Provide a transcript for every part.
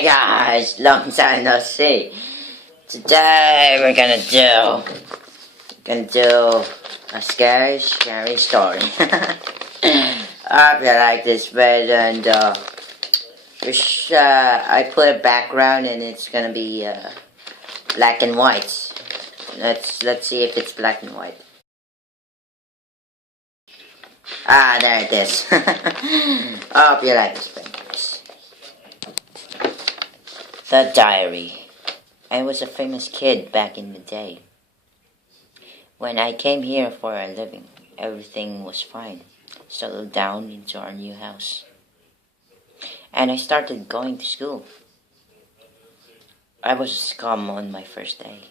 Hey guys, long time no see. Today we're gonna do a scary story. I hope you like this video, and I put a background and it's gonna be black and white. Let's see if it's black and white. Ah, there it is. I hope you like this video, guys. The Diary. I was a famous kid back in the day. When I came here for a living, everything was fine. Settled down into our new house. And I started going to school. I was a scum on my first day.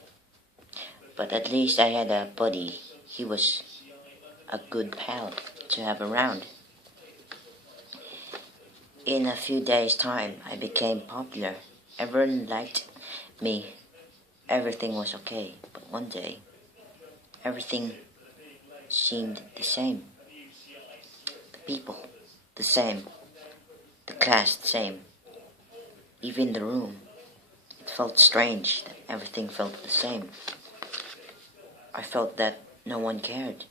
But at least I had a buddy. He was a good pal to have around. In a few days' time, I became popular. Everyone liked me. Everything was okay. But one day, everything seemed the same. The people, the same. The class, the same. Even the room. It felt strange that everything felt the same. I felt that no one cared.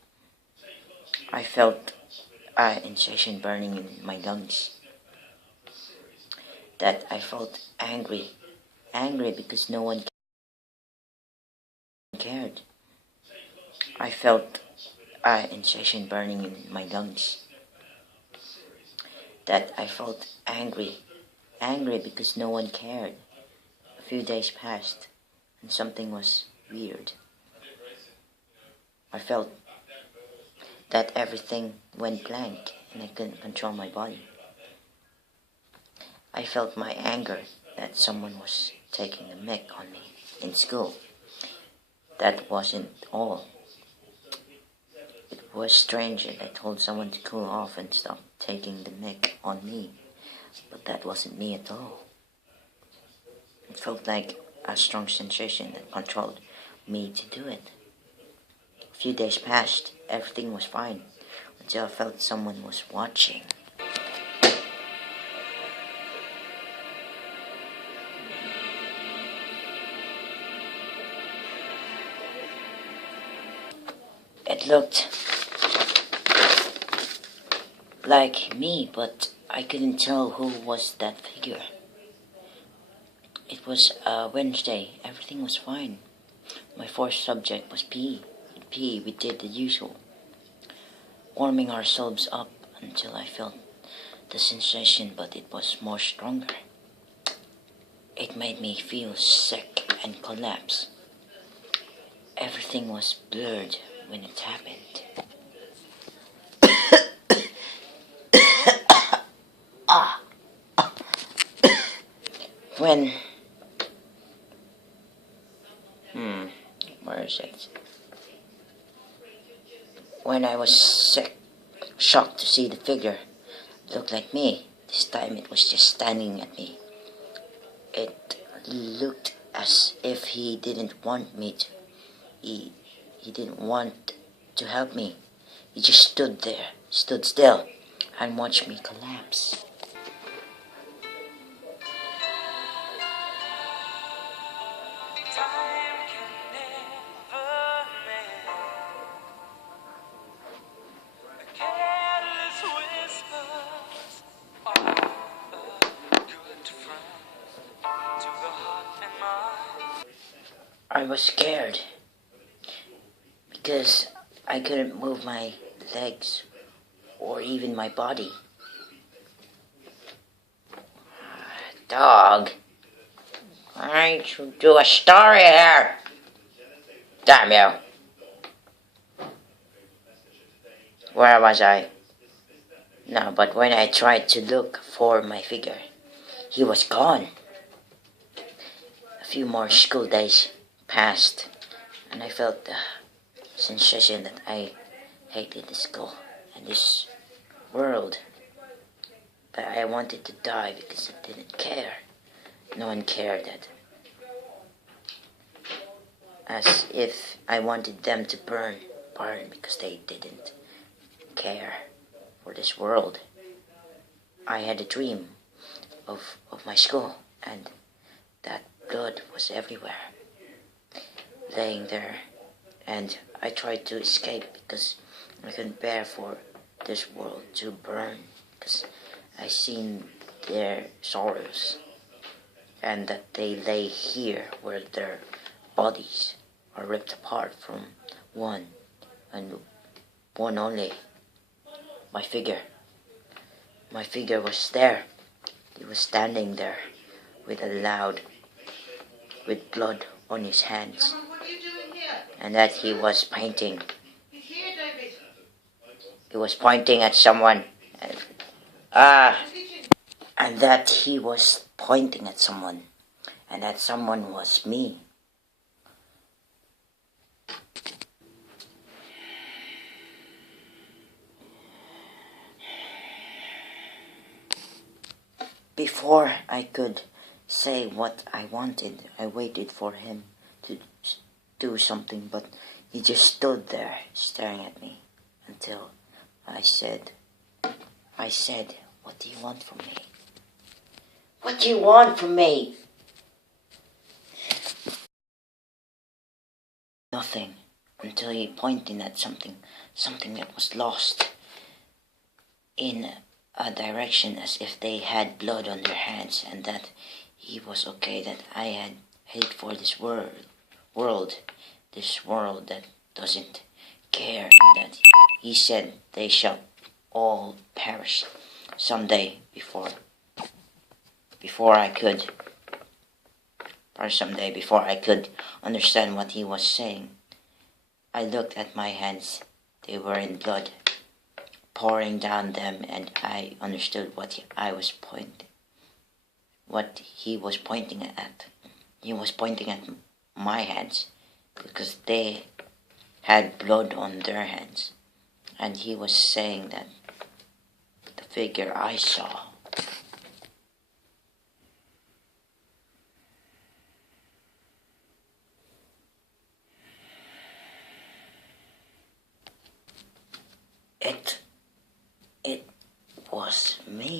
I felt a sensation burning in my lungs. That I felt angry. Angry because no one cared. I felt a sensation burning in my lungs. That I felt angry. Angry because no one cared. A few days passed and something was weird. I felt that everything went blank and I couldn't control my body. I felt my anger that someone was taking a mick on me in school. That wasn't all. It was strange that I told someone to cool off and stop taking the mick on me, but that wasn't me at all. It felt like a strong sensation that controlled me to do it. A few days passed, everything was fine, until I felt someone was watching. It looked like me, but I couldn't tell who was that figure. It was Wednesday, everything was fine. My fourth subject was PE. In PE we did the usual, warming ourselves up until I felt the sensation, but it was more stronger. It made me feel sick and collapse. Everything was blurred when it happened. When where is it? When I was sick, shocked to see the figure. It looked like me. This time it was just standing at me. It looked as if he didn't want me to. He didn't want to help me. He just stood there, stood still, and watched me collapse. I was scared because I couldn't move my legs or even my body. Dog, I should do a story here. Damn you. Where was I? No, but when I tried to look for my figure, he was gone. A few more school days passed, and I felt the sensation that I hated this school and this world. But I wanted to die because I didn't care. No one cared that. As if I wanted them to burn because they didn't care for this world. I had a dream of my school, and that blood was everywhere, laying there, and I tried to escape because I couldn't bear for this world to burn, because I seen their sorrows, and that they lay here where their bodies are ripped apart from one, and one only, my figure. My figure was there. He was standing there with with blood on his hands, and that he was painting. He was pointing at someone, and that he was pointing at someone, and that someone was me. Before I could say what I wanted, I waited for him to do something, but he just stood there staring at me until I said, what do you want from me? What do you want from me? Nothing, until he pointed at something that was lost in a direction as if they had blood on their hands, and that he was okay, that I had hate for this world, this world that doesn't care, and that he said they shall all perish someday before I could, or someday before I could understand what he was saying. I looked at my hands, they were in blood, pouring down them, and I understood what he was pointing at. He was pointing at my hands because they had blood on their hands, and he was saying that the figure I saw it was me.